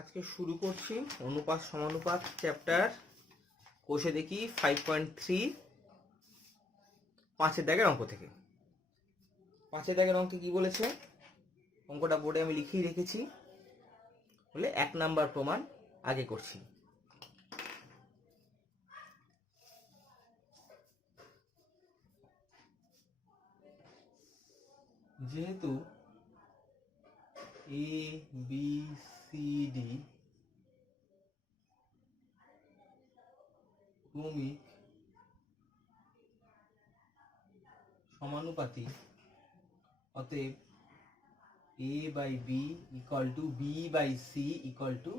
আজকে শুরু করছি অনুপাত সমানুপাত চ্যাপ্টার। কোষে দেখি 5.3 পাঁচের দাগের অঙ্ক থেকে। পাঁচের দাগের অঙ্কে কি বলেছে, অঙ্কটা বোর্ডে আমি লিখেই রেখেছি, বলে 1 নাম্বার প্রমাণ আগে করছি। যেহেতু এ বি সি ডি ক্রমিক সমানুপাতি, অতএব a by b equal to b by c equal to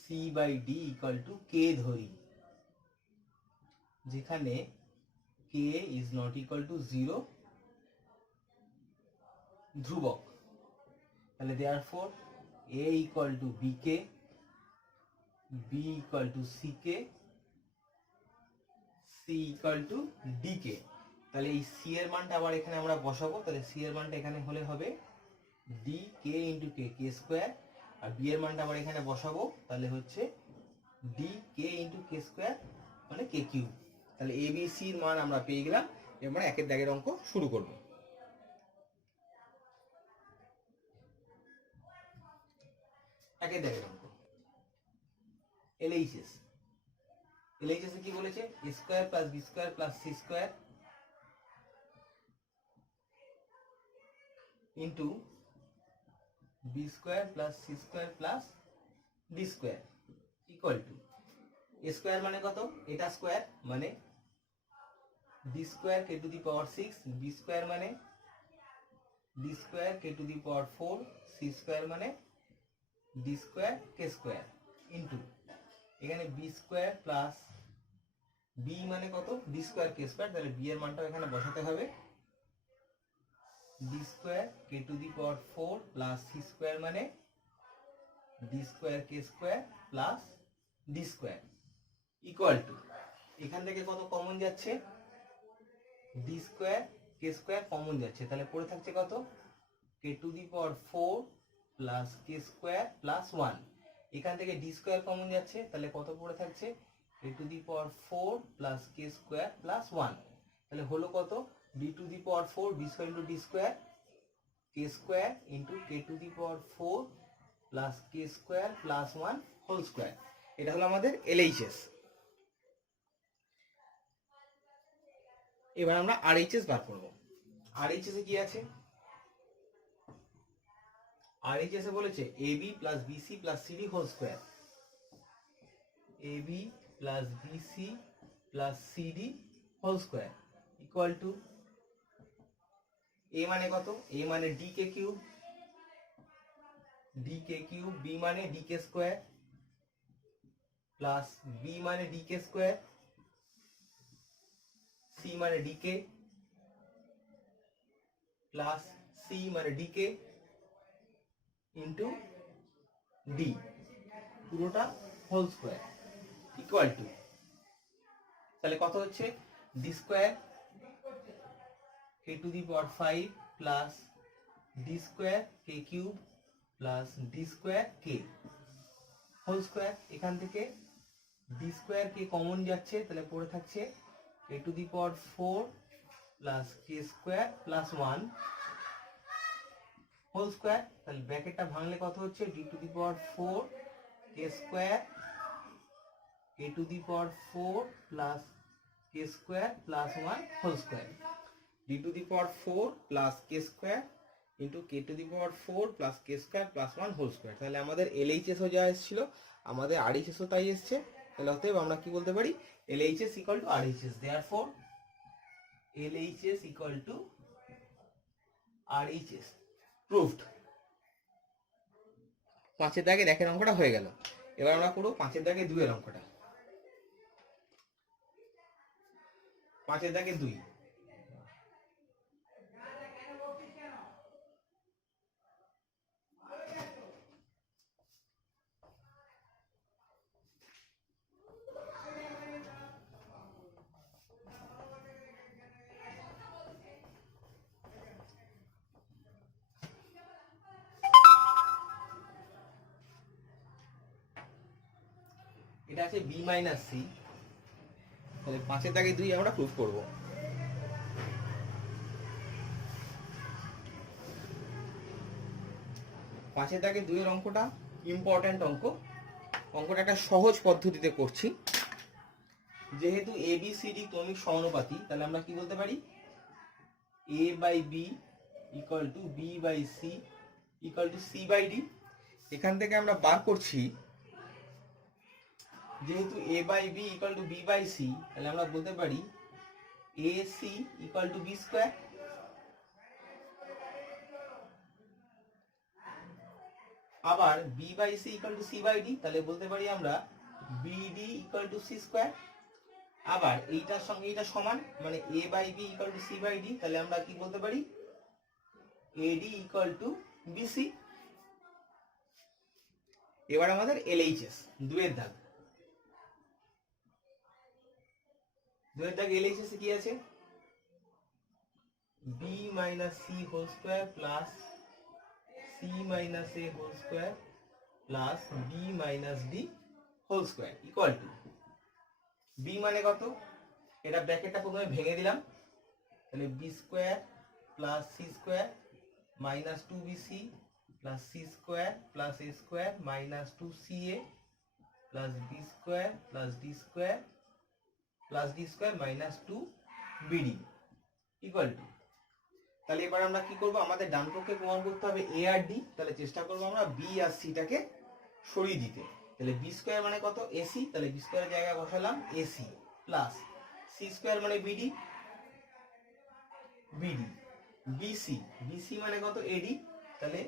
c by d equal to k ধরি, যেখানে k is not equal to 0 ধ্রুবক। তাহলে therefore a equal to bk, b equal to ck, c equal to dk। তাহলে এই c এর মানটা আবার এখানে আমরা বসাবো। তাহলে c এর মানটা এখানে হলে হবে dk into k, k square, আর b এর মানটা আবার এখানে বসাবো, তাহলে হচ্ছে dk into k স্কয়ার মানে k কিউব। তাহলে a b c এর মান আমরা পেয়ে গেলাম। এবার একের দাগের অঙ্ক শুরু করব। একের দাগের অঙ্ক LHS। LHS এ কি বলেছে, a square plus b square plus c square into b square plus c square plus d square equal to a square মানে কত, এটা স্কয়ার মানে d square k to the power 6, b square মানে d square k to the power 4, c square মানে d square k square into এখানে b square plus b মানে কত, d square k square. তাহলে b এর মানটা এখানে বসাতে হবে, d square k to the power 4 plus c square মানে d square k square plus d square equal two এখান থেকে কত কমন যাচ্ছে, d square k square common যাচ্ছে। তাহলে পড়ে থাকছে কত, k to the power 4 plus k square plus 1। এখান থেকে d স্কয়ার কমন যাচ্ছে, তাহলে কত পড়ে থাকছে, k to the power 4 plus k square plus 1। তাহলে হলো কত, d to the power 4 b square into d square, k square into k to the power 4 plus k square plus 1 whole square. এটা হলো আমাদের LHS। এবার আমরা RHS বার করব। RHS এ কি আছে, RHS এ বলেছে AB plus BC plus CD whole square, AB plus BC plus CD whole square equal to A মানে কত, A মানে DK cube, DK cube, B মানে DK স্কয়ার প্লাস B মানে DK স্কয়ার, C মানে DK plus C মানে DK into D পুরোটা whole square equal to, তাহলে কত হচ্ছে, d square k to the power 5 plus d square k cube plus d square k whole square. এখান থেকে d square k common যাচ্ছে, তাহলে পড়ে থাকছে k to the power 4 plus k square plus 1 whole square. তাহলে ব্র্যাকেটটা ভাঙলে কত হচ্ছে, d to the power 4 k square k to the power 4 plus k square plus 1 whole square, d to the power 4 plus k square into k to the power 4 plus k square plus 1 whole square. তাহলে আমাদের LHS ও যা এসেছিল, আমাদের RHS ও তাই এসছে। তাহলে অতএব আমরা কি বলতে পারি, LHS equal to RHS। Therefore LHS equal to RHS proved. পাঁচের দাগে দেখের অঙ্কটা হয়ে গেল। এবার আমরা করবো পাঁচের দাগে 2 এর অঙ্কটা। পাঁচের দাগে 2, এটা আছে বি মাইনাস সি, তাহলে 5 এর দাগে 2 আমরা প্রুফ করব। পাঁচের দাগে 2 এর অঙ্কটা ইম্পর্ট্যান্ট অঙ্ক। অঙ্কটা একটা সহজ পদ্ধতিতে করছি। যেহেতু এ বি সি ডি ক্রমিক সমানুপাতি, তাহলে আমরা কি বলতে পারি, A by B equal to B by C equal to C by D. এখান থেকে আমরা বার করছি, যেহেতু A by B equal to B by C, তাহলে আমরা বলতে পারি A C equal to B square. আবার B by C equal to C by D, তাহলে বলতে পারি আমরা BD equal to C square. আবার এইটার সঙ্গে এইটা সমান, মানে A by B equal to C by D, তাহলে আমরা কি বলতে পারি, এডি ইকুয়াল টু বিসি। এবার আমাদের এলএইচএস, দুয়ের দাগ। দুয়ের দাগ এলএইচএস কি আছে, B minus C whole square plus C minus A whole square plus B minus D whole square equal to, B মানে কত, এটা ব্র্যাকেটটা প্রথমে ভেঙে দিলাম, তাহলে B square plus C square minus 2bc plus C square plus A square minus 2ca plus B square plus D square plus D square minus 2bd equal to. তাহলে এবার আমরা কি করব, আমাদের ডান পক্ষে প্রমাণ করতে হবে এ আর ডি, তাহলে চেষ্টা করব আমরা বি আর সিটাকে সরিয়ে দিতে। তাহলে বি স্কোয়ার মানে কত, এসি, তাহলে বি স্কোয়ারের জায়গায় বসালাম এসি প্লাস সি স্কোয়ার মানে বিডি, বিডি বিসি, বিসি মানে কত এডি, তাহলে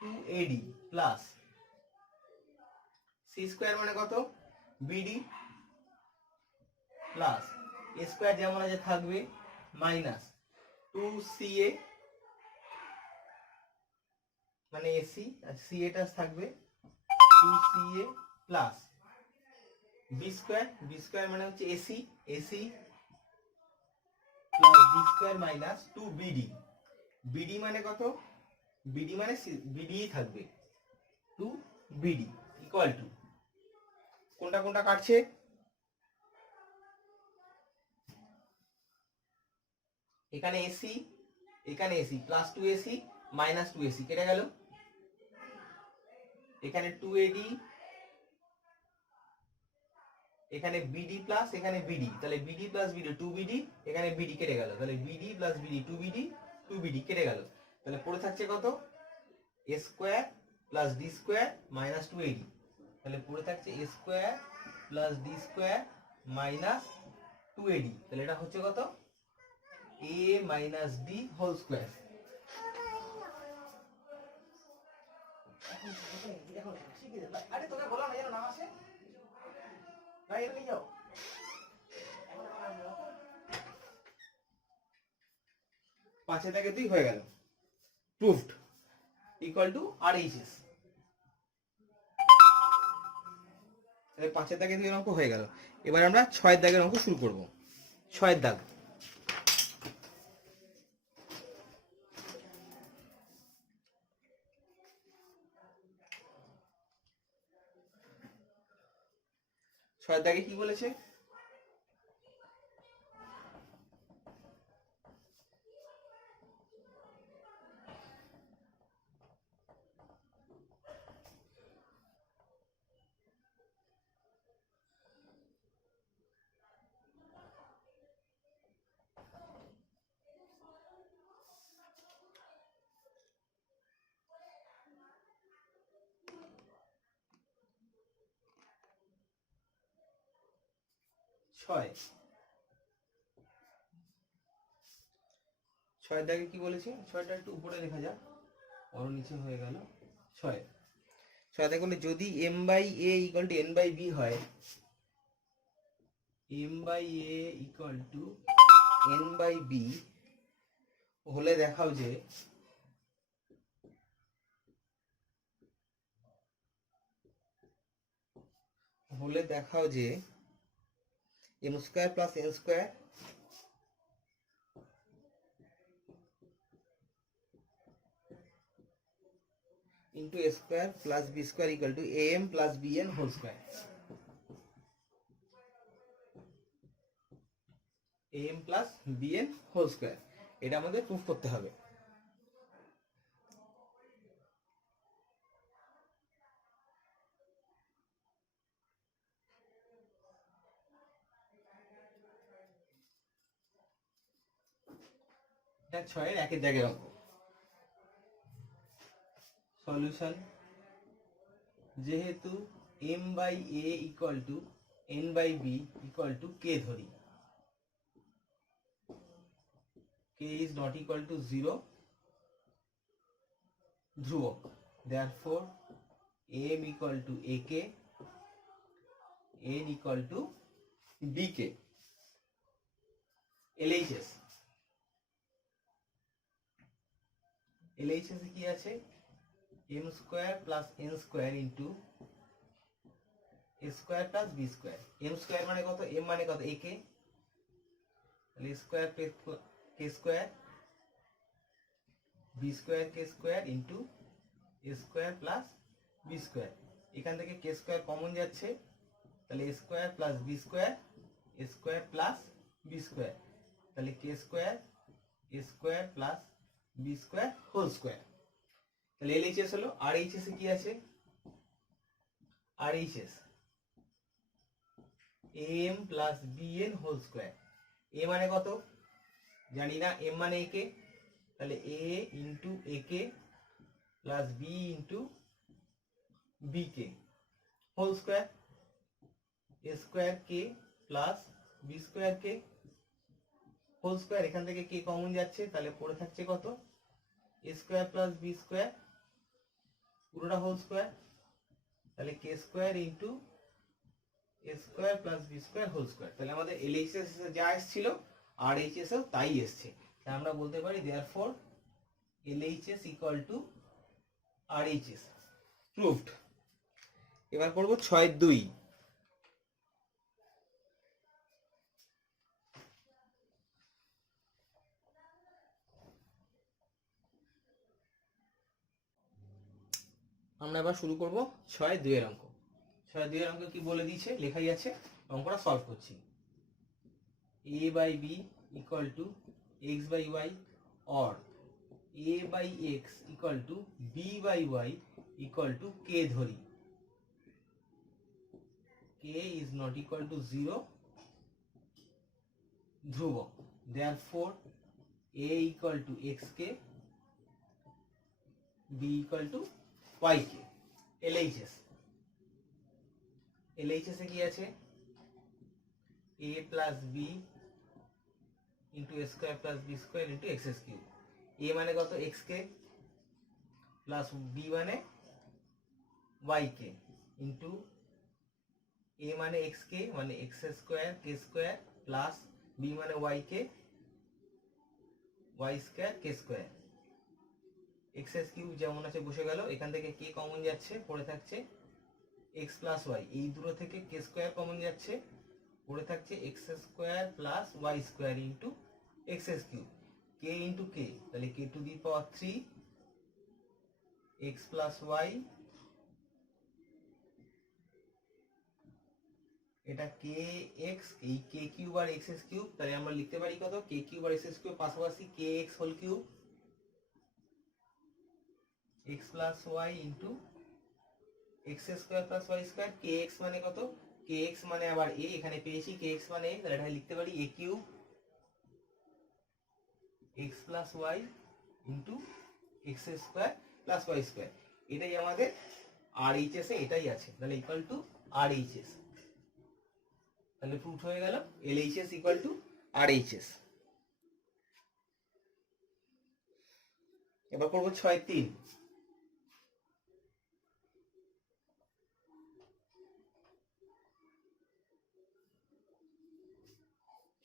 2ad প্লাস সি স্কোয়ার মানে কত বিডি প্লাস এ স্কোয়ার যেমন আছে থাকবে মাইনাস 2ca মানে এসি, আর সি এটা থাকবে 2ca প্লাস বি স্কোয়ার মানে হচ্ছে AC, AC plus B square minus 2bd, BD মানে কত, বিডি মানে বিডি থাকবে 2bd ইকুয়াল টু, কোনটা কোনটা কাটছে, এখানে এসি এখানে AC plus 2ac minus 2ac কেটে গেল, এখানে 2ad এখানে বিডি প্লাস এখানে বিডি, তাহলে বিডি প্লাস বিডি 2bd, এখানে বিডি কেটে গেল, তাহলে বিডি প্লাস বিডি 2bd কেটে গেল, তাহলে পড়ে থাকছে কত, এ square plus D square minus 2ad, তাহলে পড়ে থাকছে A square plus D square minus 2ad, তাহলে এটা হচ্ছে কত, a minus D whole square. আরে তোকে বললাম না যেন নাম আসে, ভাই এটা নিয়ে যাও। পাঁচে থেকে 2 হয়ে গেল, প্রুফড ইকুয়াল টু আরএইচএস। তাহলে 5 থেকে 2 অঙ্ক হয়ে গেল। এবার আমরা 6 দাগের অঙ্ক শুরু করব। 6 দাগ, ছয়ের দাগে কি বলেছে, ছয়ের দাগে কি বলেছে, ছয়টা একটু উপরে লেখা যাক, ওর নিচে হয়ে গেল। ছয় দাগে বলে যদি M by A equal to N by B হয়, M by A equal to N by B হলে দেখাও যে M square plus N square into A square plus B square equal to A M plus B N whole square. am plus bn whole square, এটা আমাদের proof করতে হবে। এটা 6 এর একের জায়গায় অঙ্ক। সলিউশন, যেহেতু m by a equal to n by b equal to k ধরি, k is not equal to 0 ধ্রুবক, therefore m equal to ak, n equal to bk। LHS, LHS কি আছে, m square plus n square into a square plus b square. m square মানে কত, m মানে কত ak, তাহলে square k square b square k square into a square plus b square. এখান থেকে k square common যাচ্ছে, তাহলে a square plus b square, a square plus b square, তাহলে k square a square plus b square whole square. তাহলে LHS হলো। RHS এ কি আছে, RHS am plus bn whole square. a মানে কত জানি না, m মানে ak, তাহলে a into ak plus b into bk whole square, a square k plus b square k whole square. এখান থেকে k কমন যাচ্ছে, তাহলে পড়ে থাকছে কত, a square plus b square পুরোটা হোল স্কয়ার, তাহলে k square into a square plus b square whole square. তাহলে আমাদের LHS যা এসেছিল RHS এও তাই এসছে, তাই আমরা বলতে পারি therefore LHS equal to RHS, proved। এবার করব 6-2। আমরা এবার শুরু করব 6-2 এর অঙ্ক। 6-2 এর অঙ্ক কি বলে দিয়েছে, লেখাই আছে, অঙ্কটা সলভ করছি। a by b equal to x by y, or a by x equal to b by y equal to k ধরি, k is not equal to 0 ধ্রুবক, therefore a equal to xk, b equal to yk। LHS, LHS এ কি আছে, a plus b into a square plus b square into x cube. a মানে কত xk plus b মানে yk into a মানে xk মানে x square k square plus b মানে yk y square k square. x cube যেমন আছে বসে গেল, এখান থেকে k কমন যাচ্ছে, পড়ে থাকছে x প্লাস y, এই দুটো থেকে k স্কয়ার কমন যাচ্ছে, পড়ে থাকছে x square plus y square into x cube. k into k, তাহলে k to the power 3 x plus y, এটা kx, এই k কিউব আর x কিউব, তাহলে আমরা লিখতে পারি কত, k কিউব আর x কিউব পাশাপাশি kx whole cube, x plus y into x square plus y square. kx মানে কত, kx মানে আবার a, এখানে পেয়েছি kx মানে a, তাহলে এটা লিখতে পারি a cube x plus y into x square plus y square. এটাই আমাদের RHS এ এটাই আছে, তাহলে ইকুয়াল টু RHS। তাহলে প্রুফ হয়ে গেল LHS ইকুয়াল টু RHS। এবার করব 6-3।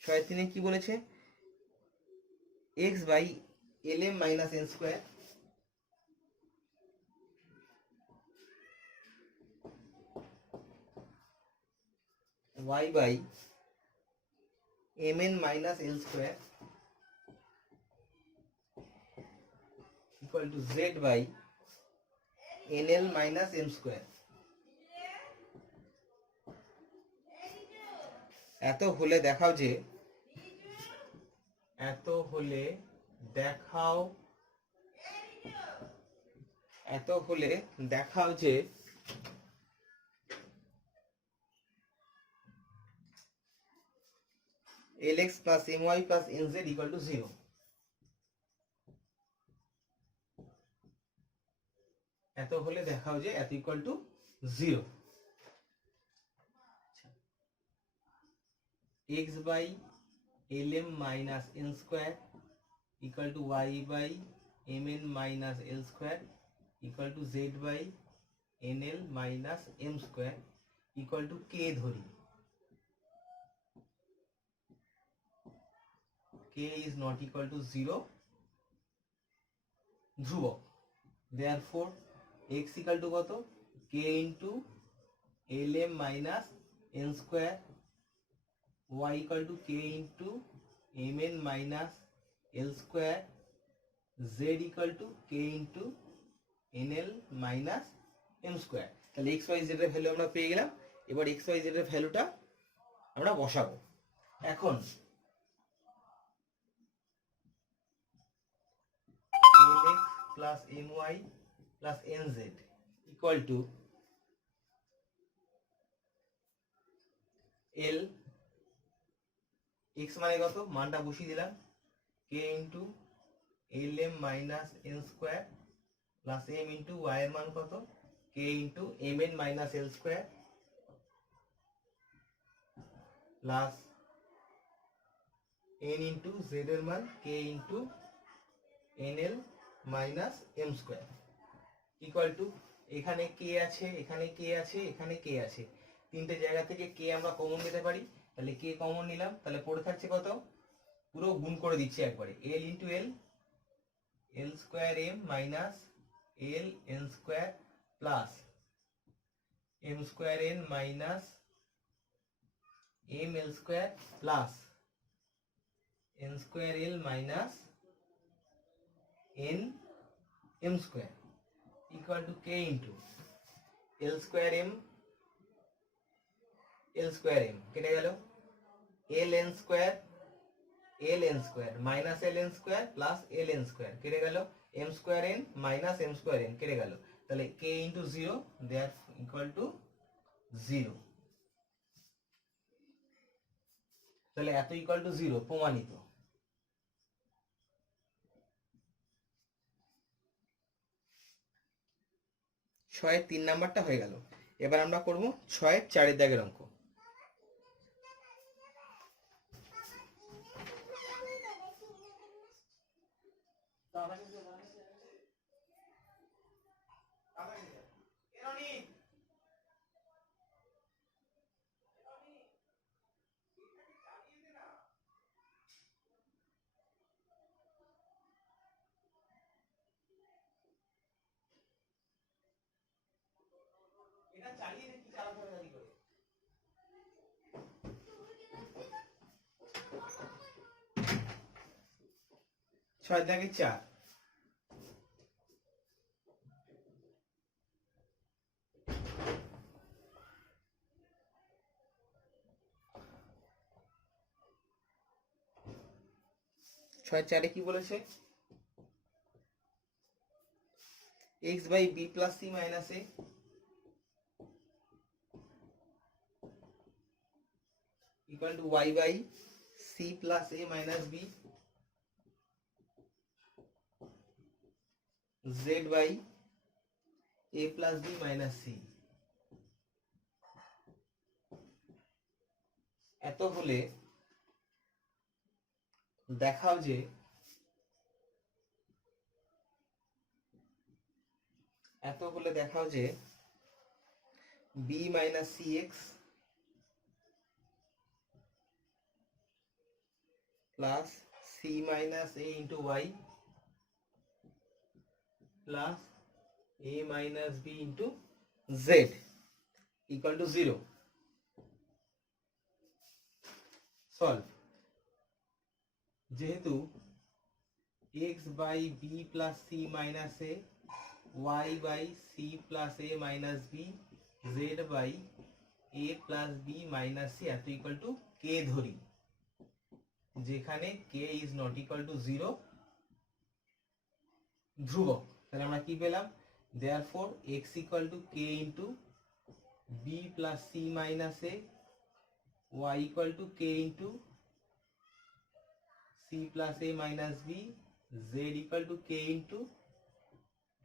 6-3 কি বলেছে, x by lm minus n square y by mn minus n square equal to z by nl minus m square. এত হলে দেখাও যে এত হলে দেখাও যে lx plus my plus nz equal to 0। এত হলে দেখাও যে এত equal to 0। x by lm minus n square equal to y by mn minus l square equal to z by nl minus m square equal to k ধরি। k is not equal to 0 ধ্রুবক। therefore x equal to কত k into lm minus n square, y equal to k into mn minus l square, z equal to k into nl minus m square। তাহলে x y z এর value আমরা পেয়ে গেলাম। এবার x y z এর ভ্যালুটা আমরা বসাবো। এখন lx plus my plus nz equal to l x মানে কত মানটা বসিয়ে দিলাম k into lm minus n square plus m into y এর মান কত k into mn minus l square plus n into z এর মান k into nl minus m square equal to এখানে k আছে, এখানে k আছে, এখানে k আছে, তিনটে জায়গা থেকে k আমরা কমন নিতে পারি। তাহলে k কমন নিলাম, তাহলে পড়ে থাকছে কত পুরো গুণ করে দিচ্ছি একবারে l into l l square m minus l n square plus m square n minus m l square plus n square l minus n m square equal to k into l square m কেটে গেল ln square minus ln square plus ln square কেটে গেল m square n minus m square n কেটে গেল। তাহলে k into 0 there equal to 0। তাহলে এত equal to 0 প্রমাণিত। ছয়ের 3 নাম্বারটা হয়ে গেল। এবার আমরা করব 6-এর 4-এর দাগের অঙ্ক। এটা চালিয়ে দেখি চালাতে হবে নাকি করে। 6-4 6-4 কি বলেছে x by b plus c minus a equal to y by c plus a minus b z by a plus b minus c। এত হলে দেখাও যে b minus cx plus c minus a into y plus a minus b into z equal to 0। Solve. যেহেতু x by b plus c minus a, y by c plus a minus b, z by a plus b minus c এত equal to k ধরি। যেখানে কে is not equal to 0 ধ্রুবক। তাহলে আমরা কি পেলাম, therefore X equal to K into B plus C minus A, Y equal to K into C plus A minus B, Z equal to K into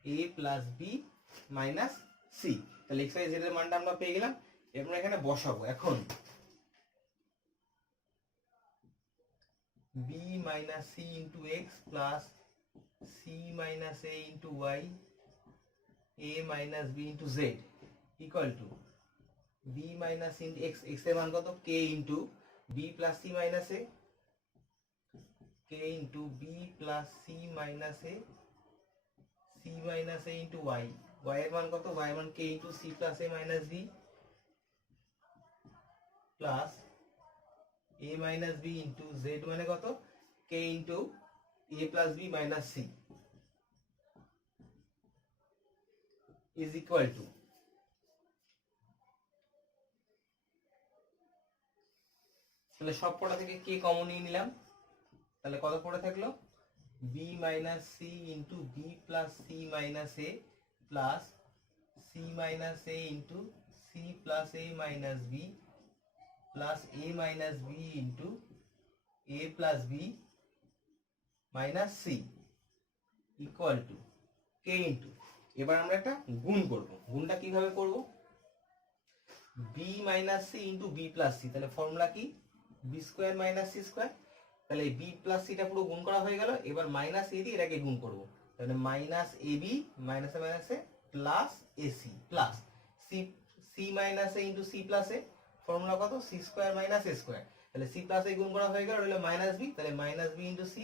A plus B minus C. তাহলে X Y Z এর মানটা আমরা পেয়ে গেলাম। এবার এখানে বসাবো এখন b minus c into x plus c minus a into y, a minus b into z equal to b minus into x, x এর মান কত, k into b plus c minus a, k into b plus c minus a, c minus a into y, y এর মান কত, y এর মান k into c plus a minus b plus a minus b into z মানে কত, k into a plus b minus c is equal to, তাহলে সব কটা থেকে k কমন নিয়ে নিলাম, তাহলে কত পড়ে থাকলো, b minus c into b plus c minus a plus c minus a into c plus a minus b plus a minus b into a plus b minus c equal to k into, এবার আমরা একটা গুণ করব। গুণটা কিভাবে করব, b minus c into b plus c, তাহলে formula কি, b square minus c square. তাহলে b প্লাস সিটা পুরো গুণ করা হয়ে গেল। এবার মাইনাস a দিয়ে এটাকে গুণ করব, তাহলে minus ab minus a minus a plus ac plus c, c minus a into c plus a, formula কত, c square minus a square. তাহলে c প্লাস a গুণ করা হয়ে গেল, হলো মাইনাস b, তাহলে minus b into c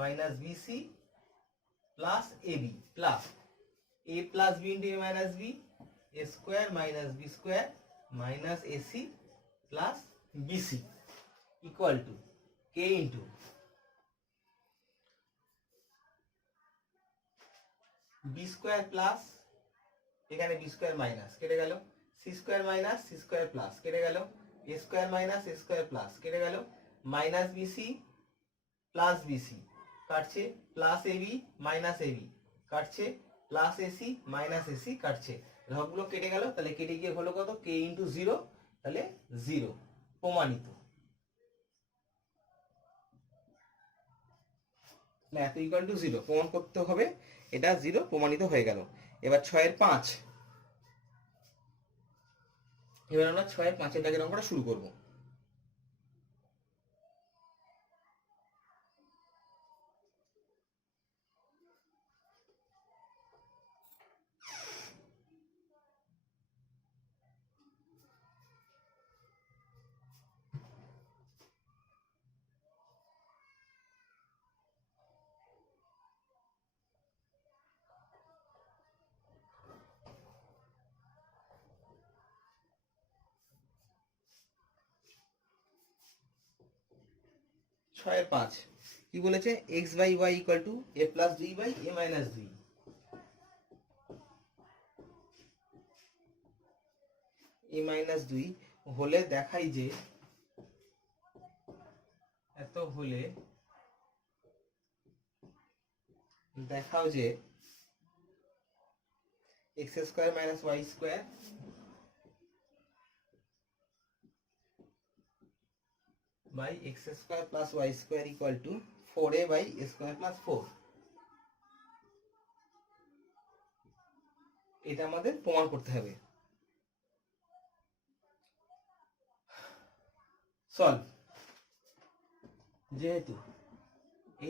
minus bc plus ab plus a plus b into a minus b, a square minus b square minus ac plus bc equal to k into b square plus, এখানে b square minus কেটে গেল, c square minus c square plus কেটে গেল, a square minus a square plus কেটে গেল, minus bc plus bc কাটছে, plus ab minus ab কাটছে, plus ac minus ac কাটছে, সবগুলো কেটে গেল। তাহলে কেটে গিয়ে হলো কত, k ইনটু 0, তাহলে 0 প্রমাণিত। এত ইকুয়াল টু 0 প্রমাণ করতে হবে, এটা 0 প্রমাণিত হয়ে গেল। এবার 6 এর 5, এবার আমরা 6 এর 5 এর দাগের অঙ্কটা শুরু করব। ছয়ের 5 কি বলেছে, x by y equal to a plus 2 by a minus 2, a minus 2 হলে দেখাই যে, এত হলে দেখাও যে x square minus y square by x square plus y square equal to 4a by a square plus 4, এটা আমাদের প্রমাণ করতে হবে। সলভ, যেহেতু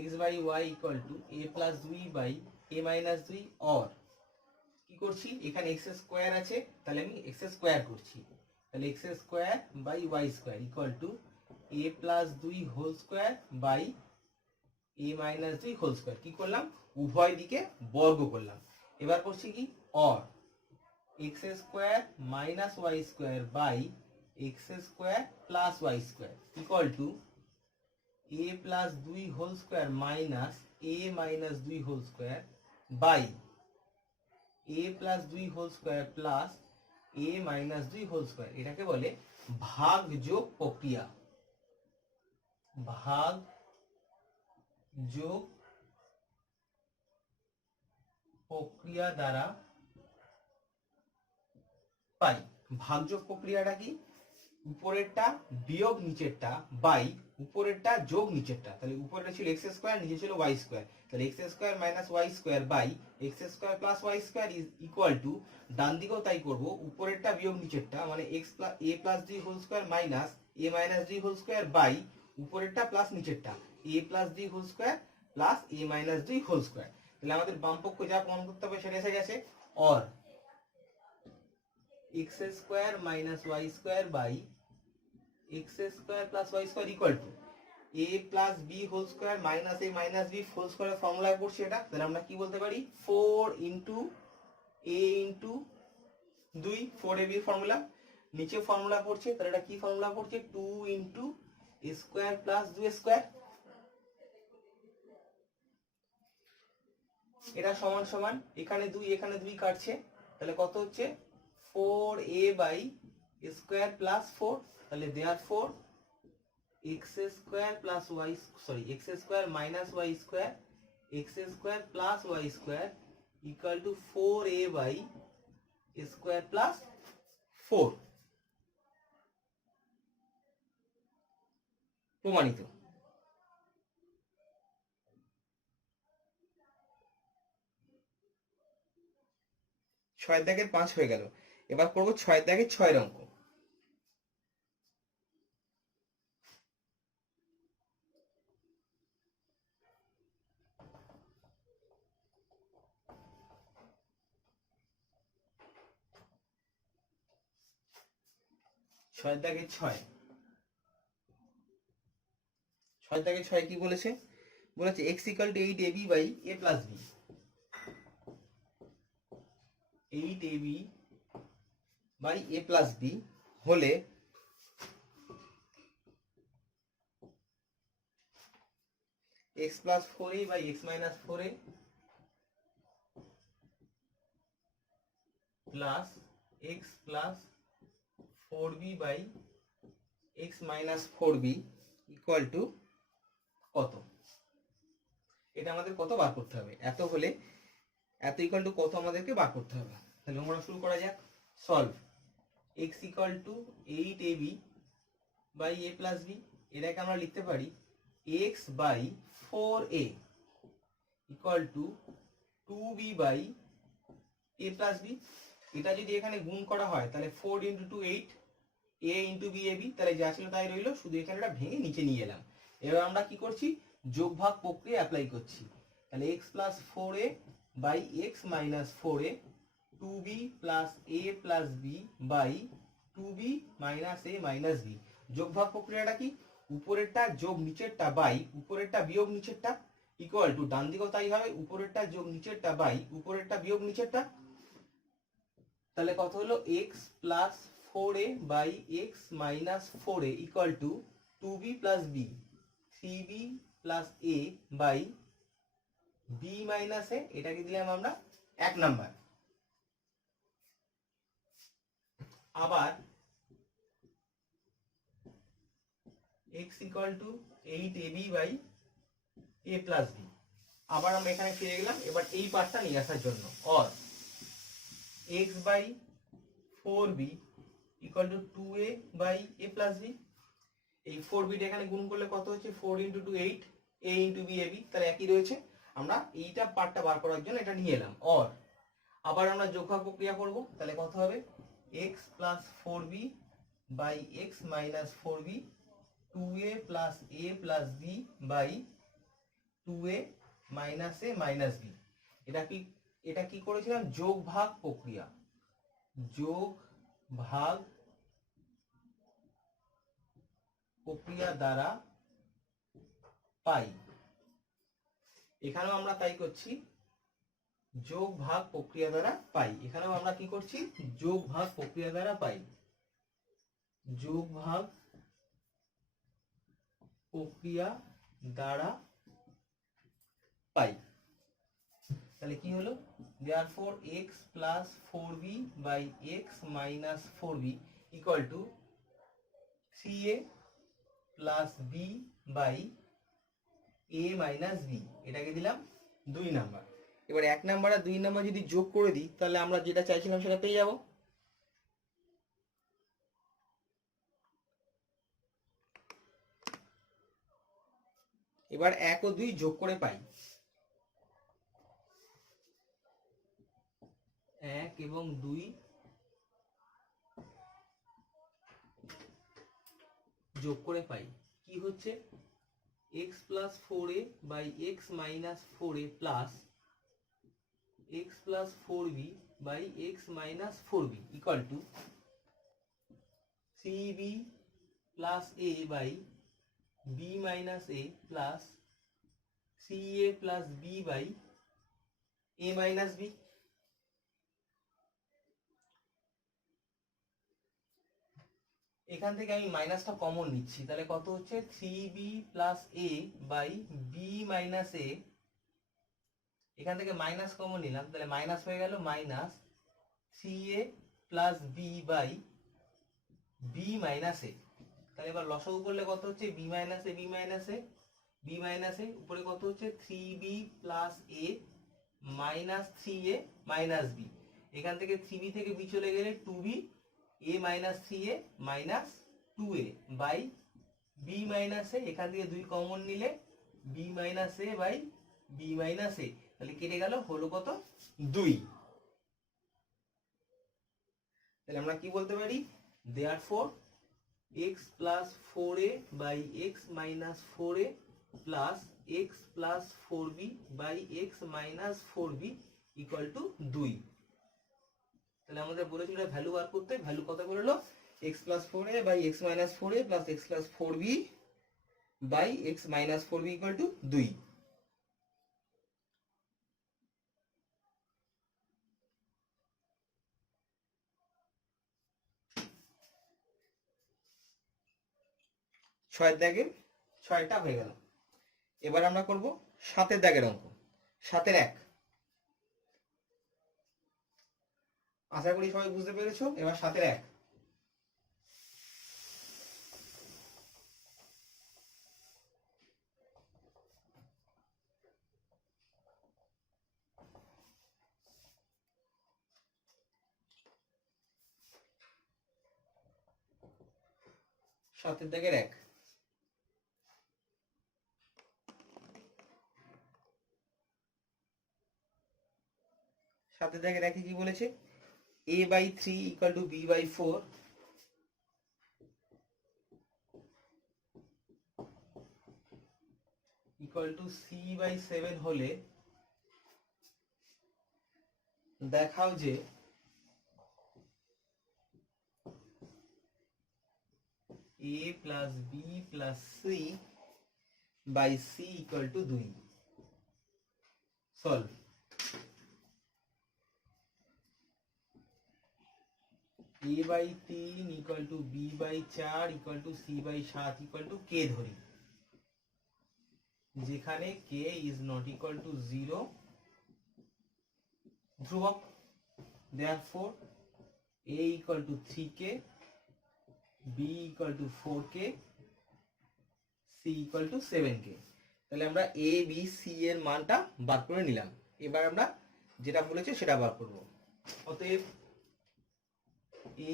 x by y equal to a plus 2 by a minus 2, or কি করছি, এখানে x স্কয়ার আছে, তাহলে আমি x স্কয়ার করছি, তাহলে x square by y square equal to a plus 2 whole square by a minus 2 whole square. কি করলাম, উভয় দিকে বর্গ করলাম। এবার করছি কি, or x square minus y square by x square plus y square equal to a plus 2 whole square minus a minus 2 whole square by a plus 2 whole square plus a minus 2 whole square. এটাকে বলে ভাগযোগ প্রক্রিয়া। ভাগ যোগ প্রক্রিয়া দ্বারা পাই। ভাগযোগ প্রক্রিয়াটা কি? উপরেরটা বিয়োগ নিচেরটা বাই উপরেরটা যোগ নিচেরটা। তাহলে উপরেরটা ছিল এক্স স্কোয়ার, নিচে ছিল ওয়াই স্কোয়ার। তাহলে x square minus y square by x square plus y square is equal to, ডান দিকেও তাই করব, উপরেরটা বিয়োগ নিচেরটা মানে x plus a plus d whole square minus a minus D whole square by উপরেরটা প্লাস নিচেরটা a plus d whole square plus A minus D whole square. তাহলে আমাদের বাম পক্ষ যা প্রমাণ করতে হবে সেটা এসে গেছে। Or x square minus y square by x square plus y square equal to a plus b whole square minus a minus b whole স্কয়ারের ফর্মুলায় পড়ছে এটা। তাহলে আমরা কি বলতে পারি? 4 ইনটু a ইনটু 2, 4ab এর ফর্মুলা। নিচে ফর্মুলা পড়ছে, তাহলে এটা কি ফর্মুলা পড়ছে? 2 into a square plus 2a square. এটা সমান সমান এখানে 2 এখানে 2 কাটছে, তাহলে কত হচ্ছে? 4a by square plus 4। তাহলে therefore x square plus y x square minus y square x square plus y square equal to 4a by square plus 4। প্রমাণিত। ছয়ের দাগের 5 হয়ে গেল। এবার করব 6 দাগের 6 অঙ্ক। ছয়ের দাগে 6 কি বলেছে? বলেছে x equal to 8ab by a plus b। 8ab by a plus b হলে x plus 4a by x minus 4a plus x plus 4b by x minus 4b equal to কত? এটা আমাদের কত বার করতে হবে? এত হলে এত ইকুয়াল টু কত আমাদেরকে বার করতে হবে। তাহলে আমরা শুরু করা যাক। Solve x equal to 8ab by a plus b। এটাকে আমরা লিখতে পারি x by 4a equal to 2b by a plus b। এটা যদি এখানে গুণ করা হয় তাহলে 4 into 2 8, a into b ab, তাহলে যা ছিল তাই রইলো, শুধু এখানে এটা ভেঙে নিচে নিয়ে এলাম। এবার আমরা কি করছি? যোগ ভাগ প্রক্রিয়া অ্যাপ্লাই করছি। তাহলে x plus 4a by x minus 4a 2b plus a plus b by 2b minus a minus b। যোগ ভাগ প্রক্রিয়াটা কি? উপরেরটা যোগ নিচেরটা বাই উপরেরটা বিয়োগ নিচেরটা ইকুয়াল টু, ডান দিকেও তাই হবে, উপরেরটা যোগ নিচেরটা বাই উপরেরটা বিয়োগ নিচেরটা। তাহলে কত হলো? x plus 4a by x minus 4a equal to 2b plus b 3b plus a by b minus a। এটাকে দিলাম আমরা 1 নাম্বার। আবার x equal to 8ab by a plus b। আবার আমরা এখানে ফিরে গেলাম এবার এই পার্টটা নিয়ে আসার জন্য। Or x by 4b equal to 2a by a plus b। এই 4b এখানে গুণ করলে কত হচ্ছে? 4 into 2 8, a into b ab, তাহলে একই রয়েছে। আমরা এইটা পার্টটা বার করার জন্য এটা নিয়ে এলাম। অর আবার আমরা যোগভাগ প্রক্রিয়া করব। তাহলে কত হবে? x plus 4b by x minus 4b 2a plus a plus b by 2a minus a minus b। এটা কি করেছিলাম? যোগ ভাগ প্রক্রিয়া। যোগ ভাগ প্রক্রিয়া দ্বারা পাই। এখানেও আমরা তাই করছি, যোগ ভাগ প্রক্রিয়া দ্বারা পাই। এখানেও আমরা কি করছি? যোগ ভাগ প্রক্রিয়া দ্বারা পাই। যোগ ভাগ প্রক্রিয়া দ্বারা পাই। তাহলে কি হলো? therefore x plus 4b by x minus 4b equal to 3a plus B by A minus B, এটাকে দিলাম 2 নাম্বার। এবার 1 নাম্বার আর 2 নাম্বার যদি যোগ করে দিই তাহলে আমরা যেটা চাইছিলাম সেটা পেয়ে যাব। এবার 1 ও 2 যোগ করে পাই 1 এবং 2 যোগ করে পাই কি হচ্ছে x plus 4a by x minus 4a plus x plus 4b by x minus 4b equal to 3b plus a by b minus a plus 3a plus b by a minus b। এখান থেকে আমি মাইনাসটা common নিচ্ছি, তাহলে কত হচ্ছে 3b plus a by b minus a। এখান থেকে মাইনাস কমন নিলাম, তাহলে মাইনাস হয়ে গেল minus 3a plus b by b minus a। তাহলে এবার লসাগু করলে কত হচ্ছে b minus a b minus a b minus a, উপরে কত হচ্ছে 3b plus a minus 3a minus b। এখান থেকে 3b থেকে b চলে গেলে 2b a minus 3a minus 2a by b minus a। এখান থেকে 2 কমন নিলে b minus a by b minus a, তাহলে কেটে গেল, হলো কত 2। তাহলে আমরা কি বলতে পারি, therefore x plus 4a by x minus 4a plus x plus 4b by x minus 4b equal to 2। তাহলে আমাদের বলেছিল ভ্যালু বার করতে, ভ্যালু কত বেরোলো x plus 4a by x minus 4a plus x plus 4b by x minus 4b equal to 2। ছয়ের দাগে 6টা হয়ে গেল। এবার আমরা করব 7এর দাগের অঙ্ক, 7এর 1। আশা করি সবাই বুঝতে পেরেছো। এবার 7এর 1, সাতের দাগের 1। সাতের দাগের 1 কি বলেছে, a by 3 equal to b by 4 equal to c by 7 হলে দেখাও যে a plus b plus c by c equal to 2। Solve. a by 3 equal to b by 4 equal to c by 7 equal to k ধরি, যেখানে k is not equal to 0 ধ্রুবক। therefore a equal to 3k, b equal to 4k, c equal to 7k। তাহলে আমরা a b c এর মানটা বার করে নিলাম। এবার আমরা যেটা বলেছে সেটা বার করব। অতএব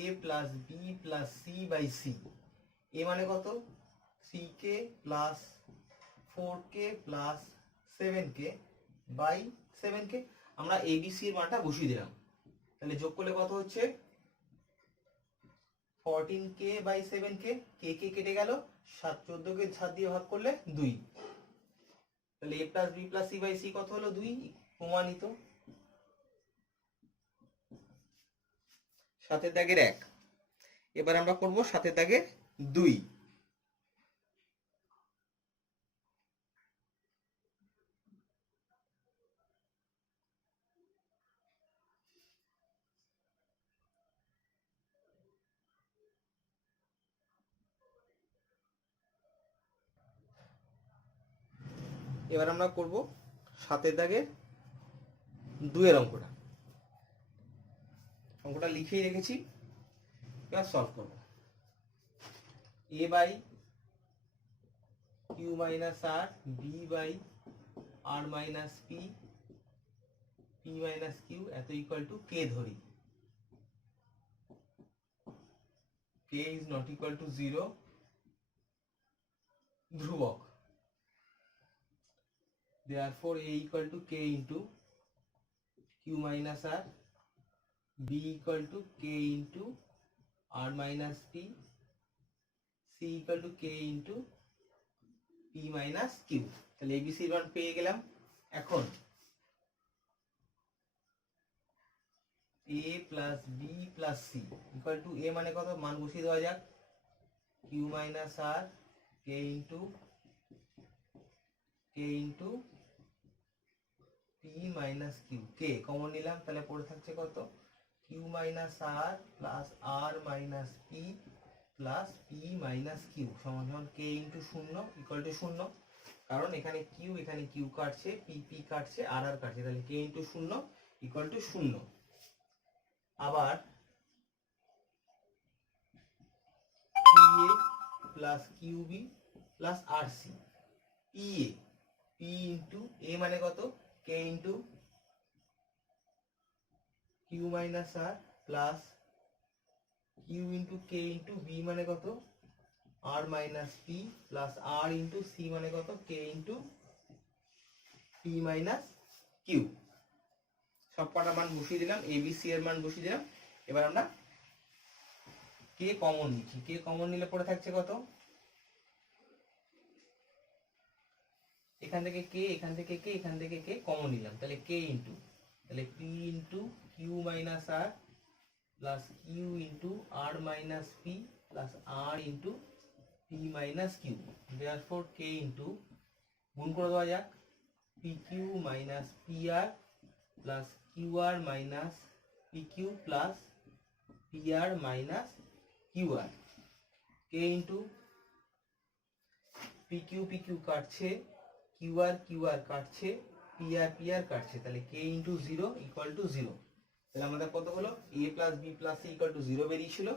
a plus b plus c by c, a মানে কত 3k plus 4k plus 7k by 7k। আমরা a b c এর মানটা বসিয়ে দিলাম, তাহলে যোগ করলে কত হচ্ছে 14k by 7k, k k কেটে গেল, 14 কে 7 দিয়ে ভাগ করলে 2। তাহলে a plus b plus c by c কত হলো 2, প্রমাণিত। সাতের দাগের 1। এবার আমরা করব সাতের দাগের 2। এবার আমরা করব সাতের দাগের 2 এর অঙ্কটা। অঙ্কটা লিখেই রেখেছি, এবার সলভ করব। a by Q minus R B by R minus P P minus Q এত ইকুয়াল টু কে ধরি, K is not equal to 0 ধ্রুবক। therefore a equal to k into q minus r, b equal to k into r minus p, c equal to k into p minus q। তাহলে abc এর মান পেয়ে গেলাম। এখন a plus b plus c equal to a মানে কত, মান বসিয়ে দেওয়া যাক, q minus r k into p minus q, k common নিলাম, তাহলে পড়ে থাকছে কত, q minus r plus r minus p plus p minus q সমান সমান k into 0 equal to 0, কারণ এখানে q কাটছে, p কাটছে, r কাটছে, তাহলে k into 0 equal to 0। আবার pa plus qb plus rc, pa p into a মানে কত, k into q minus r plus q into k into b মানে কত, r minus p plus r into c মানে কত, k into p minus q। সব কটা মান বসিয়ে দিলাম, a b c এর মান বসিয়ে দিলাম। এবার আমরা কে কমন নিচ্ছি, কে কমন নিলে পড়ে থাকছে কত, এখান থেকে কে, এখান থেকে কে, এখান থেকে কে কমন নিলাম, তাহলে কে ইন্টু, তাহলে p into q minus r plus q into r minus p plus r into p minus q. Therefore k into, গুণ করে দেওয়া যাক, p q minus p r plus q r minus p q plus p r minus q r, k into p q কাটছে, q r কাটছে, p আর কাটছে, তাহলে k into 0 equal to 0। তাহলে আমাদের কত হলো, a plus B plus C equal to 0 বেরিয়েছিল,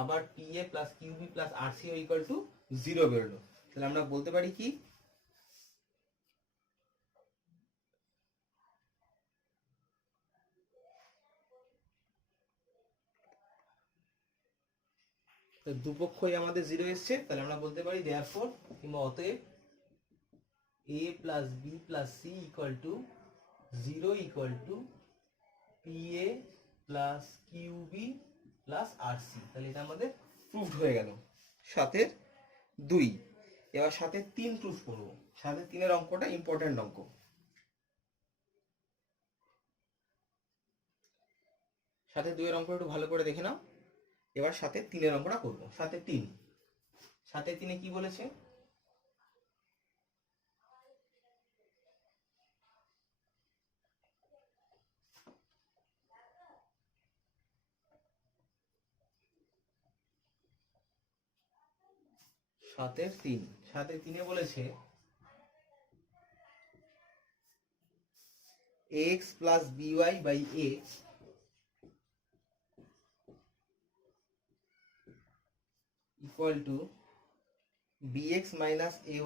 আবার P A plus Q B plus R C equal to 0 বেরোলো। তাহলে আমরা বলতে পারি কি, তো দুপক্ষই আমাদের 0 এসছে, তাহলে আমরা বলতে পারি দেয়ারফর কিংবা অতএব a plus B plus C equal to 0 equal to P A plus Q B plus R C. তাহলে এটা আমাদের প্রুভড হয়ে গেল 7-2। এবার 7-3 প্রুফ করবো। 7-3 অঙ্কটা ইম্পর্টেন্ট অঙ্ক। 7-2 অঙ্কটা একটু ভালো করে দেখে নাও। এবার 7-3 অঙ্কটা করবো। 7-3 কি বলেছে, সাতের তিনে বলেছে x plus B Y by A equal to bx minus ay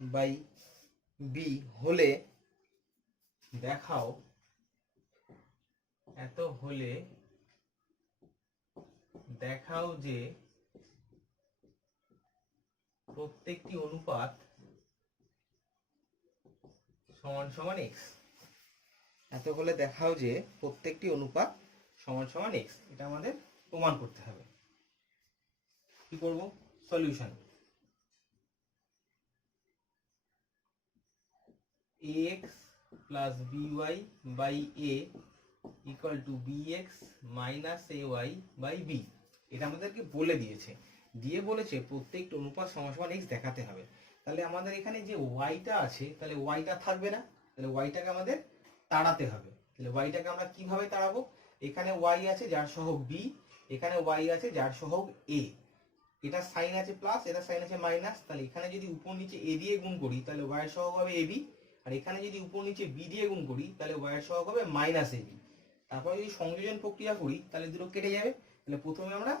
by B হলে দেখাও, এত হলে দেখাও যে প্রত্যেকটি অনুপাত সমান সমান x। এত হলে দেখাও যে প্রত্যেকটি অনুপাত সমান সমান x। এটা আমাদের প্রমাণ করতে হবে। কি করব, সলিউশন, ax প্লাস by by a equal to bx minus ay by b। এটা আমাদেরকে বলে দিয়েছে, দিয়ে বলেছে প্রত্যেকটা অনুপাত সমান সমান x দেখাতে হবে। তাহলে আমাদের এখানে যে ওয়াইটা আছে, তাহলে ওয়াইটা থাকবে না, তাহলে ওয়াইটাকে আমাদের তাড়াতে হবে। তাহলে ওয়াইটাকে আমরা কিভাবে তাড়াবো, এখানে ওয়াই আছে যার সহগ b, এখানে ওয়াই আছে যার সহগ a, এটা সাইন আছে প্লাস, এটা সাইন আছে মাইনাস, তাহলে এখানে যদি উপর নিচে a দিয়ে গুণ করি তাহলে y এর সহগ হবে ab, আর এখানে যদি উপর নিচে b দিয়ে গুণ করি তাহলে y এর সহগ হবে মাইনাস ab। তারপর যদি সংযোজন প্রক্রিয়া করি তাহলে দুটো কেটে যাবে। তাহলে প্রথমে আমরা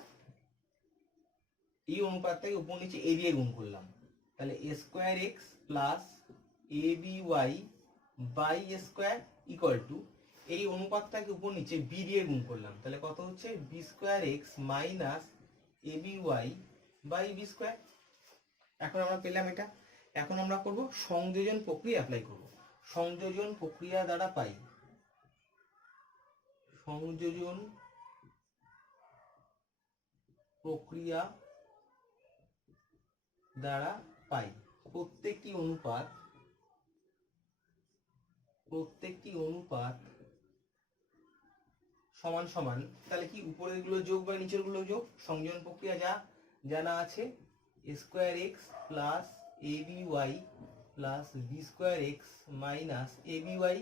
এই অনুপাতটাকে উপর নিচে এ দিয়ে গুণ করলাম, তাহলে a square x plus a B Y by a square equal to এই অনুপাতটাকে উপর নিচে বি দিয়ে গুণ করলাম, তাহলে কত হচ্ছে B square x minus A B Y by B square. এখন আমরা পেলাম এটা। এখন আমরা করব সংযোজন প্রক্রিয়া অ্যাপ্লাই করব। সংযোজন প্রক্রিয়া দ্বারা পাই, সংযোজন প্রক্রিয়া দ্বারা পাই প্রত্যেকটি অনুপাত সমান সমান, তাহলে কি উপরের গুলো যোগ বা নিচের গুলো যোগ, সংযোজন প্রক্রিয়া যা জানা আছে a square x plus a B y plus B square x minus A B Y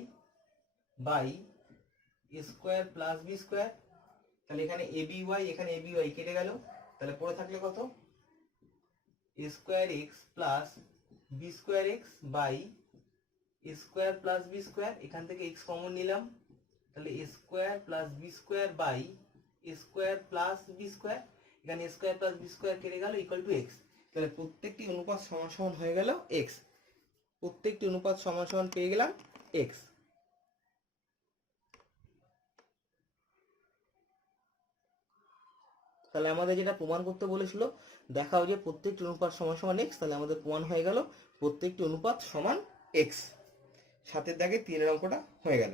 by a square plus B square. তাহলে এখানে এ বি ওয়াই এখানে এ বি ওয়াই কেটে গেল, তাহলে পড়ে থাকলে কত এ square x plus B square x by a square plus B square, এখান থেকে এক্স কমন নিলাম, তাহলে a square plus B square by a square plus B square, এখানে a square plus B square কেটে গেল ইকুয়াল টু এক্স। তাহলে প্রত্যেকটি অনুপাত সমান সমান হয়ে গেল এক্স, প্রত্যেকটি অনুপাত সমান সমান পেয়ে গেলাম এক্স। তাহলে আমাদের যেটা প্রমাণ করতে বলেছিল দেখাও যে প্রত্যেকটি অনুপাত সমান সমান এক্স, তাহলে আমাদের প্রমাণ হয়ে গেল প্রত্যেকটি অনুপাত সমান এক্স। সাতের দাগে 3 অঙ্কটা হয়ে গেল।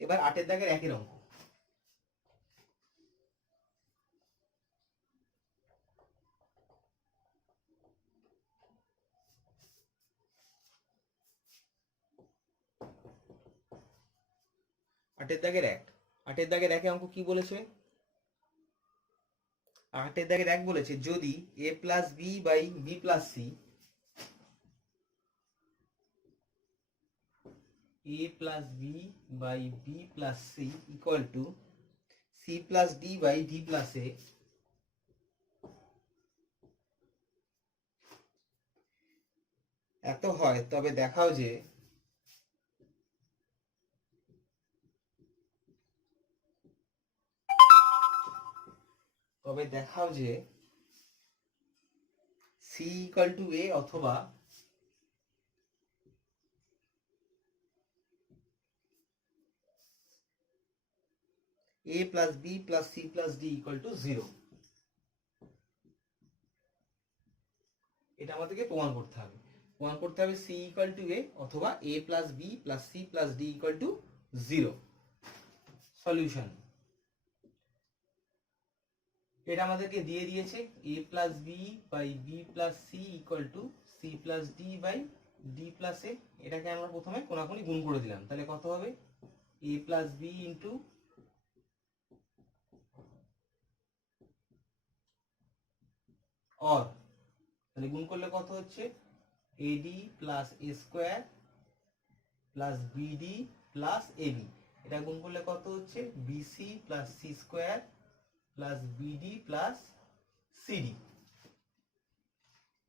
এবার 8 দাগের 1 অঙ্ক। আটের দাগের একে অঙ্ক কি বলেছে? 8 দাগের 1 বলেছে যদি a plus B by B plus c, a plus B by B plus C equal to c plus d by d plus a, এত হয় তবে দেখাও যে সি ইকুয়াল টু এ অথবা a plus B plus C plus D equal to 0। এটা আমাদেরকে প্রমাণ করতে হবে। সি ইকুয়াল টু এ অথবা a plus B plus C plus D equal to 0। Solution, এটা আমাদেরকে দিয়ে দিয়েছে a plus B by B plus C equal to c plus d by d plus a. এটাকে আমরা প্রথমে কোনাকুনি গুণ করে দিলাম, তাহলে কত হবে a plus b into or, তাহলে গুণ করলে কত হচ্ছে এডি প্লাস এ square plus b d plus a b, এটা গুণ করলে কত হচ্ছে b c plus C square plus b d plus c d.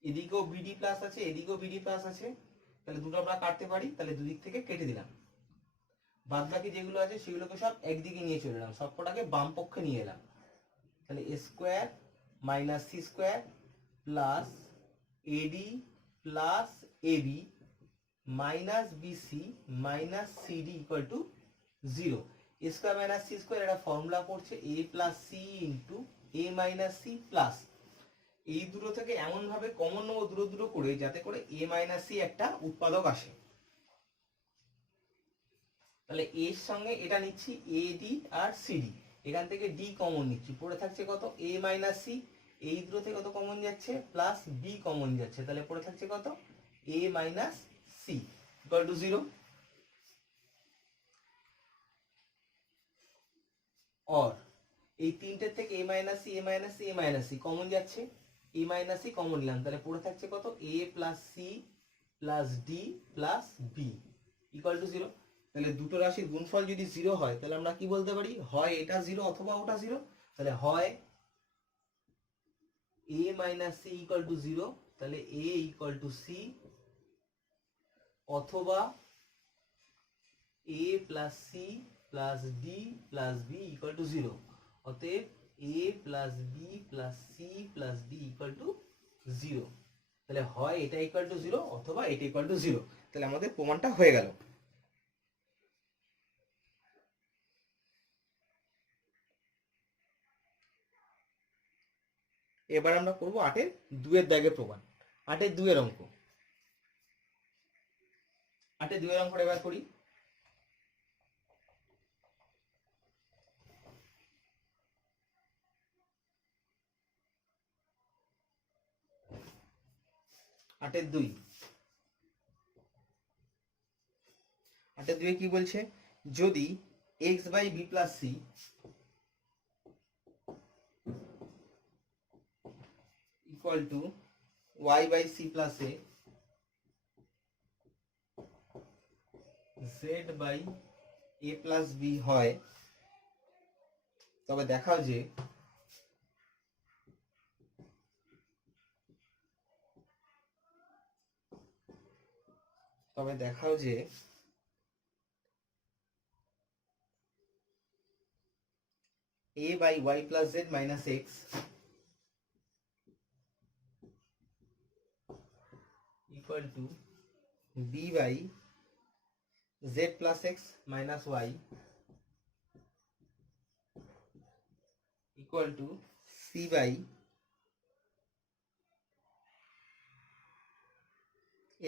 এদিকেও বিডি প্লাস আছে এদিকেও বিডি প্লাস আছে, তাহলে দুটো আমরা কাটতে পারি, তাহলে দুদিক থেকে কেটে দিলাম। বাদ বাকি যেগুলো আছে সেগুলোকে সব একদিকে নিয়ে চলে এলাম, সবকটাকে বাম পক্ষে নিয়ে এলাম, তাহলে a square minus c square plus a d plus a b minus b c minus c d equal to 0। A square minus c square এটা ফর্মুলা পড়ছে a plus c into a minus c plus, এই দুটো থেকে এমন ভাবে কমন নেবো দূর দূর করে যাতে করে এ মাইনাস সি একটা উৎপাদক আসে। তাহলে এর সঙ্গে এটা নিচ্ছি এডি আর সিডি, এখান থেকে ডি কমন নিচ্ছি, পড়ে থাকছে কত এ মাইনাস সি, এই দুটো থেকে কত কমন যাচ্ছে প্লাস বি কমন যাচ্ছে, তাহলে পড়ে থাকছে কত a minus C equal to 0। Or এই তিনটের থেকে a minus c a minus c a minus c common যাচ্ছে, এ মাইনাস সি কমন নিলাম, তাহলে পড়ে থাকছে কত a plus C plus D plus B equal to 0। তাহলে দুটো রাশির গুণফল যদি 0 হয় তাহলে আমরা কি বলতে পারি, হয় এটা 0 অথবা ওটা 0। তাহলে হয় a minus C equal to 0, তাহলে a ইকুয়াল টু সি অথবা a plus C plus D plus B equal to 0। অতএব a plus B plus C plus D equal to 0। তাহলে হয় এটা ইকুয়াল টু 0 অথবা এটা ইকুয়াল টু 0। তাহলে আমাদের প্রমাণটা হয়ে গেল। এবার আমরা করব 8-এর 2-এর দাগের প্রমাণ। 8-এর 2-এর অঙ্ক। 8-এর 2-এর অঙ্কটা এবার করি। আটের 2 কি বলছে, যদি x by B plus C equal to y by C plus A z by A plus B হয়, তবে দেখাও যে a by y plus z minus x equal to b by z plus x minus y equal to c by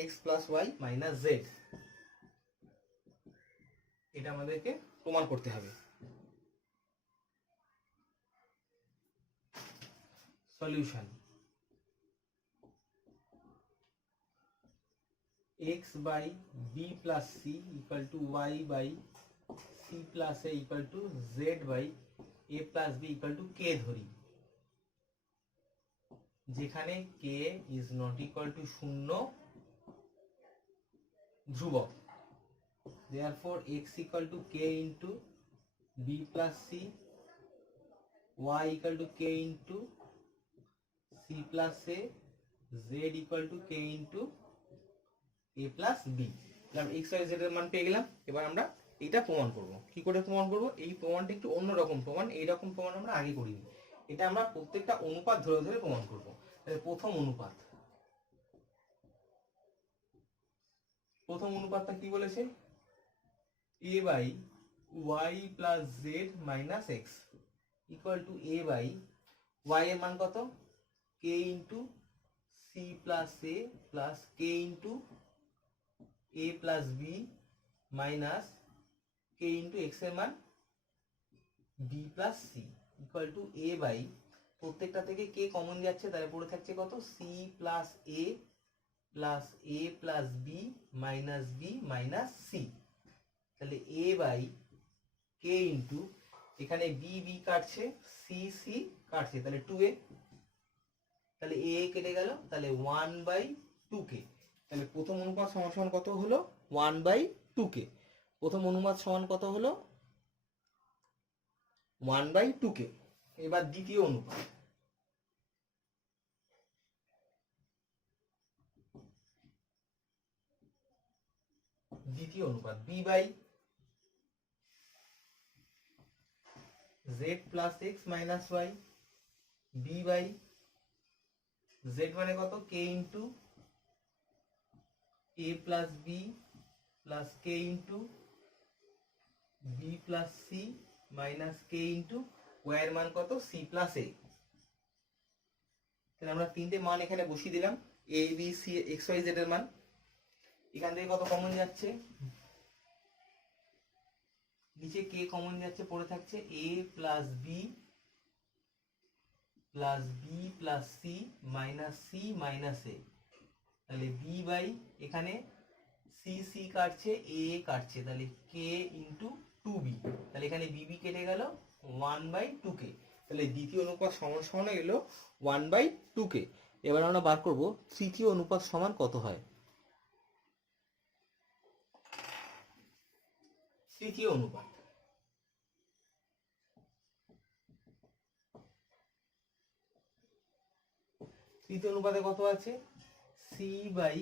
X plus Y minus Z. এটা আমাদেরকে প্রমাণ করতে হবে। Solution, x by B plus C equal to Y by C plus A equal to Z by A plus B equal to কে ধরি, যেখানে কে is not equal to 0 ধ্রুবক। therefore x equal to k into b plus c, y equal to k into c plus a, z equal to k into a plus b। x y z এর মান পেয়ে গেলাম। এবার আমরা এটা প্রমাণ করব। কি করে প্রমাণ করব? এই প্রমাণটা একটু অন্যরকম প্রমাণ। এই রকম প্রমাণ আমরা আগে করিনি। এটা আমরা প্রত্যেকটা অনুপাত ধরে ধরে প্রমাণ করব। তাহলে প্রথম অনুপাতটা কি বলেছে? a by y plus z minus x equal to a by y এর মান কত? k into C plus a plus k into A plus B minus K into x এর মান b plus C equal to a by, প্রত্যেকটা থেকে k common যাচ্ছে, তাহলে পড়ে থাকছে কত? C plus a plus a plus B minus b minus C. তাহলে এ বাই কে ইন্টু, এখানে বি বি কাটছে, সি সি কাটছে, তাহলে 2a, তাহলে এ কেটে গেল, তাহলে 1/2k। তাহলে প্রথম অনুপাত সমান কত হলো? 1/2k। প্রথম অনুপাত সমান কত হলো? 1/2k। এবার দ্বিতীয় অনুপাত, b by z plus x minus y, b by z মানে কত? k into a plus B plus k into B plus C minus K into y এর মান কত? C plus a. তাহলে আমরা তিনটে মান এখানে বসিয়ে দিলাম, a b c x Y Z এর মান। এখান থেকে কত কমন যাচ্ছে? নিচে কে কমন যাচ্ছে, পড়ে থাকছে a plus B plus B plus C minus c minus a. তাহলে বি বাই, এখানে সি সি কাটছে, এ কাটছে, তাহলে কে ইন্টু 2b। তাহলে এখানে বিবি কেটে গেল, 1/2k। তাহলে দ্বিতীয় অনুপাত সমান সমান হয়ে গেল 1/2k। এবার আমরা বার করব তৃতীয় অনুপাত সমান কত হয়। তৃতীয় অনুপাত, তৃতীয় অনুপাতে কত আছে? C by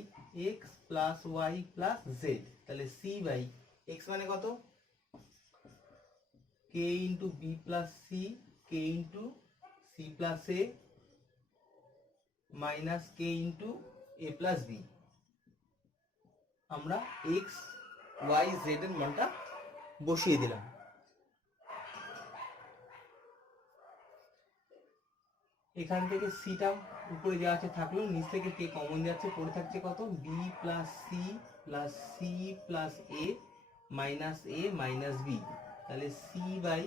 X plus Y plus Z. তাহলে সি বাই এক্স মানে কত, K into B plus C, K into C plus এ মাইনাস কে ইন্টু এ প্লাস বি। আমরা এক্স ওয়াই জেড এর মানটা বসিয়ে দিলাম। এখান থেকে সিটা উপরে যা আছে থাকলো, নিচ থেকে কে কমন যাচ্ছে, পড়ে থাকছে কত, b plus C plus C plus এ মাইনাস বি। তাহলে সি বাই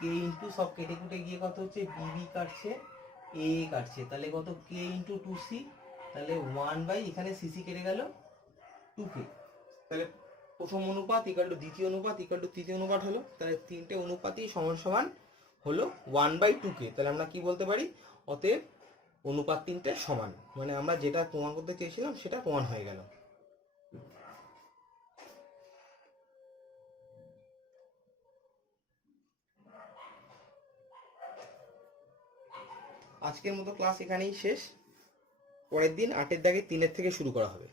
কে ইন্টু সব কেটে কুটে গিয়ে কত হচ্ছে, বি কাটছে এ কাটছে, তাহলে কত কে ইন্টু টু সি, তাহলে 1 এখানে সিসি কেটে গেল 2k। তাহলে প্রথম অনুপাত ইকাল টু দ্বিতীয় অনুপাত ইকাল টু তৃতীয় অনুপাত হলো। তাহলে তিনটে অনুপাতই সমান সমান হলো 1/2k। তাহলে আমরা কি বলতে পারি, অতএব অনুপাত তিনটে সমান, মানে আমরা যেটা প্রমাণ করতে চেয়েছিলাম সেটা প্রমাণ হয়ে গেল। আজকের মতো ক্লাস এখানেই শেষ। পরের দিন 8-এর দাগে 3-এর থেকে শুরু করা হবে।